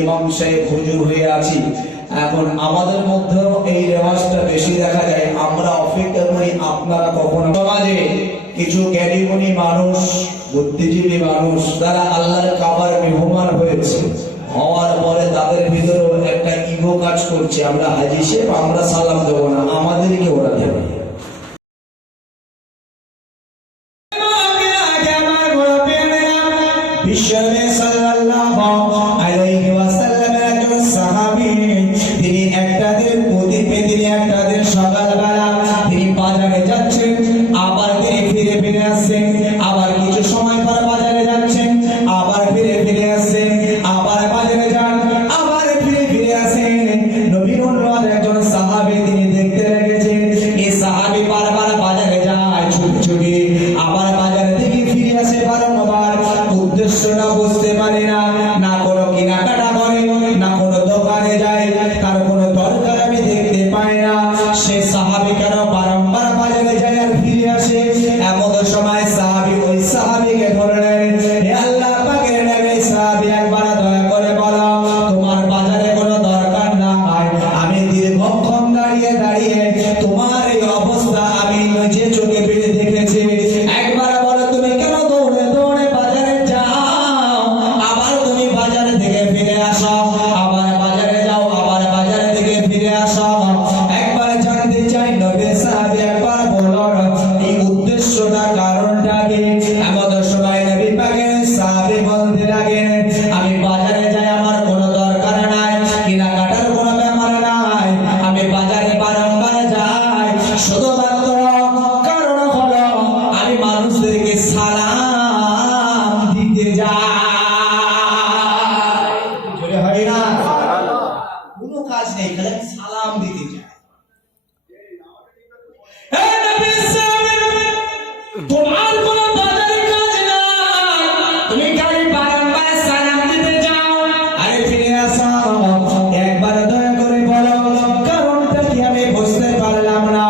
ইমাম সাহেব হুজুর হয়ে আছি। এখন আমাদের মধ্যেও এই রেওয়াজটা বেশি দেখা যায়। আমরা অপেক্ষা করি আপনারা কখন সমাজে কিছু জ্ঞানীগুণী মানুষ, বুদ্ধিজীবী মানুষ, তারা আল্লাহর কাবার মেহমান হয়েছে, হওয়ার পরে তাদের ভিতরেও একটা ইগো কাজ করছে। আমরা হাজি সাহেব, আমরা সালাম দেবো না, আমাদেরকে ওরা দেবে। সকালবেলা তিনি বাজারে যাচ্ছেন, আবার তিনি ফিরে ফিরে আসছেন, আবার কিছু সময় পর বাজারে যাচ্ছেন, আবার ফিরে ফিরে আসছেন, আবার বাজারে যান, আবার ফিরে ফিরে আসেন। নবীর উম্মত একজন সাহাবী তিনি দেখতে লেগেছেন, এই সাহাবী বারবার বাজারে যায় ছুটে ছুটে, আবার বাজার থেকে ফিরে আসে বারংবার। উদ্দেশ্যটা বুঝতে পারে না, না কোনো কেনাকাটা করে, না কোনো দোকানে যায়, তার কোনো দরকার আমি দেখতে পাই না। সে সাহাবী কেন বারংবার বাজারে যায় আর ফিরে আসে? এমন সময় সাহাবী ওই সাহাবীকে ধরলেন, হে আল্লাহ পাকের নবী, সাহাবী একবার দয়া করে বলো তোমার বাজারে কোনো দরকার নাই। আমি দীর্ঘক্ষণ দাঁড়িয়ে দাঁড়িয়ে তোমার এই অবস্থা আমি নিজে চোখে পেয়ে দেখেছি। একবার বলো তুমি কেন দৌড়ে দৌড়ে বাজারে যাও, আবার তুমি বাজারে থেকে ফিরে আসো, আবার বাজারে যাও, আবার বাজারে থেকে ফিরে আসো। একবার জানতে চাই নবী সাহাবী একবার বলো এই উদ্দেশ্যটা, কারণটা কি? এমন সময় নবী পাকের সাহাবী বলতে লাগেন, আমি বাজারে যাই আমার কোনো দরকার নাই, কেনাকাটার কোনো ব্যাপার নাই, আমি বাজারে বারংবার যাই শুধুমাত্র কারণ হলো আমি মানুষদেরকে সালাম দিতে যাই। জোরে হয় না? কোনো কাজ নেই, খালি সালাম দিতে যাই। তোমার কোন বাজারে কাজ নাই, তুমি খালি বারংবার সালাম দিতে যাও। আরে ফিরে আসো, একবার দয়া করে বলো কারণটা কি? আমি বুঝতে পারলাম না।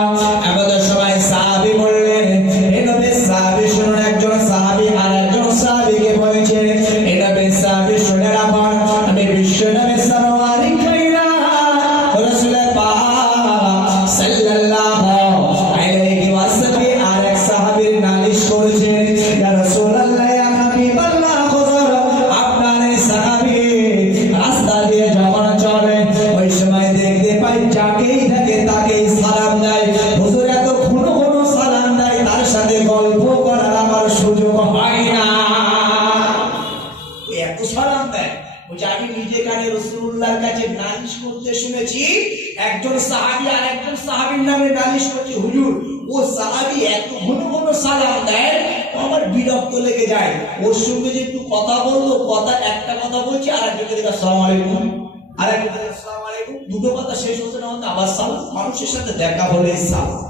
এমন সময় সাহাবী বললেন, হে নবী সাহাবী শুনুন, একজন সাহাবী আর একজন সাহাবীকে বলেছে, হে নবী সাহাবী শুনে রাখুন, আমি বিশ্ব নবী সাল্লাল্লাহু আলাইহি রাসূল পাক সাল্লাল্লাহু আলাইহি ওয়াসাল্লাম আর এক সাহাবীর নালিশ করেছেন, ইয়া রাসূলুল্লাহ, ইয়া হাবিবাল্লাহ, হুজুর আপনার এই সাহাবী রাস্তা দিয়ে যখন চলে ওই সময় দেখতে পাই যাকেই দেখে তাকেই সালাম দেয়। হুজুর এত ঘন ঘন সালাম দেয়, তার সাথে গল্প করার আমার সুযোগ হয় না। এত সালাম দেয়, বলছে আমি নিজে কানে রাসূলুল্লাহর কাছে নালিশ করতে শুনেছি, একজন সাহাবী আর একজন সাহাবীর নামে নালিশ করছে। হুজুর ও সাহাবী এত ঘন ঘন সালাম দেয়, আমার বিরক্ত লেগে যায়। ওর সঙ্গে যে একটু কথা বললো, কথা একটা কথা বলছি, আর একজনকে দিকে আসসালামু আলাইকুম, আর একজনকে আসসালামু আলাইকুম, দুটো কথা শেষ হচ্ছে না হতে আবার সালাম। মানুষের সাথে দেখা হলে সালাম।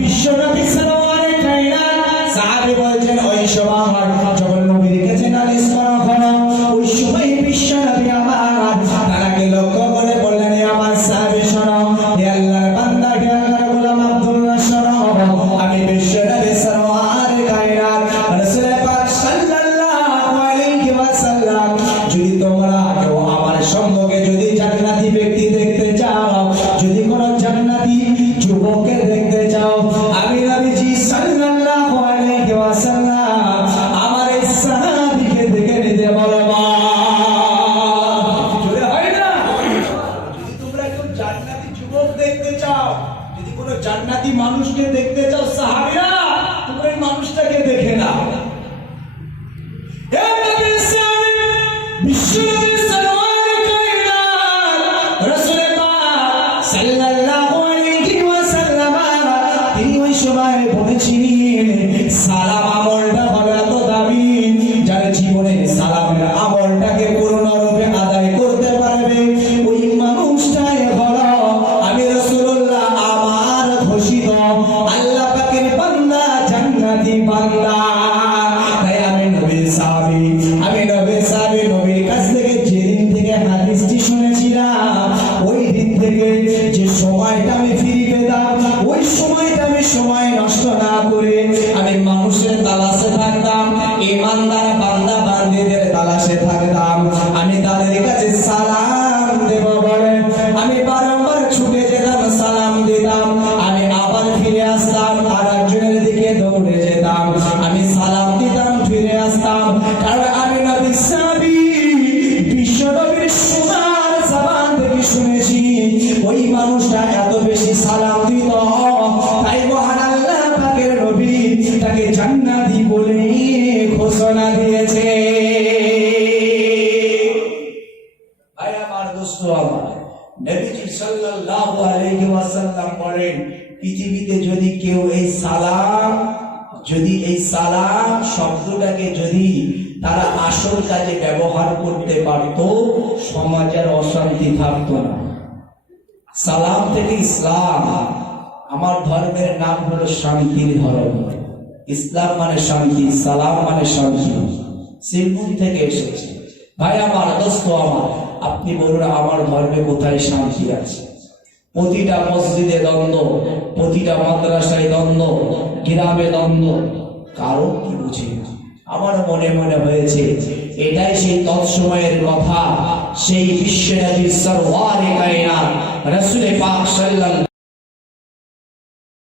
বিশ্বনবী সাল্লাল্লাহু আলাইহি ওয়াসাল্লাম সাহাবী বলছেন, ওই সময় যখন নবীর কাছে নালিশ করা হলো, ওই সময় বিশ্বনবী আমার তাকে লক্ষ্য করে বললেন, আমার সাহাবী শোনো, হে আল্লাহর বান্দা, হে আল্লাহর গোলাম আব্দুল্লাহ শোনো, আমি বিশ্বনবী সাল্লাল্লাহু আলাইহি ওয়াসাল্লাম রাসূল পাক সাল্লাল্লাহু আলাইহি ওয়াসাল্লাম, যদি তোমরা কেউ আমার সম্মুখে যদি জান্নাতি ব্যক্তি দেখতে চাও, যদি কোনো জান্নাতি যুবককে দেখতে চাও, আমি নবীজি সাল্লাল্লাহু আলাইহি ওয়াসাল্লাম আমার এই সাহাবীকে দেখে নিতে বলবা। জোরে হয় না? যদি তোমরা কেউ জান্নাতি যুবক দেখতে চাও, যদি কোনো জান্নাতি মানুষকে দেখতে চাও, সাহাবীরা তোমরা এই মানুষটাকে দেখে নাও। হে নবী বিশ্বনবী সাল্লাল্লাহু রাসূল পাক সাল্লাল্লাহু আলাইহি ওয়াসাল্লাম তিনি ওই সময় বলেছিলেন, সালাম আমলটা হলো এত দামি, যার জীবনে সালামের আমলটাকে পূর্ণরূপে আদায় করতে পারবে ওই মানুষটাই হলো আমি রাসূলুল্লাহ আমার ঘোষিত আল্লাহ পাকের বান্দা, জান্নাতি বান্দা। তাই আমি নবীর সাহাবী, আমি নবীর সাহাবী, নবীর কাছ থেকে যেদিন থেকে হাদিসটি শুনেছিলাম, ওই দিন থেকে যে সময়টা আমি ফিরে পেতাম, ওই সময়টা আমি সময় নষ্ট না করে আমি মানুষ মানুষের তালাশে থাকতাম, ইমানদার বান্দা বান্দীদের তালাশে থাকতাম। আমি তাদের কাছে সালাম দেব বলে আমি বারংবার ছুটে যেতাম, সালাম দিতাম, আমি আবার ফিরে আসতাম, আর একজনের দিকে দৌড়ে যেতাম, আমি সালাম দিতাম, ফিরে আসতাম, কারণ আমি নবী সাহাবী বিশ্ব নবীর সুনার জবান থেকে শুনেছি ওই মানুষটা এত বেশি সালাম দিত, তাই মহান আল্লাহ পাকের নবী তাকে জান্নাতি বলে ঘোষণা দিয়েছে। ভাই আমার, দোস্ত আমার, নবীজি সাল্লাল্লাহু আলাইহি ওয়াসাল্লাম বলেন, পৃথিবীতে যদি কেউ এই সালাম শব্দটাকে যদি তারা আসল কাজে ব্যবহার করতে পারত, সমাজের অশান্তি থাকতো না। সালাম থেকে ইসলাম, আমার ধর্মের নাম হলো শান্তির ধর্ম। ইসলাম মানে শান্তি, সালাম মানে শান্তি, সিলমুন থেকে এসেছে। ভাই আমার, দোস্ত আমার, আপনি বলুন আমার ধর্মে কোথায় শান্তি আছে? প্রতিটা মসজিদে দ্বন্দ্ব, প্রতিটা মাদ্রাসায় দ্বন্দ্ব, গ্রামে দ্বন্দ্ব, কারণ কি বুঝি না। আমার মনে মনে হয়েছে এটাই সেই তৎসময়ের কথা, সেই বিশ্ব নবী সরওয়ারে কায়নাত রাসূল পাক সাল্লাল্লাহু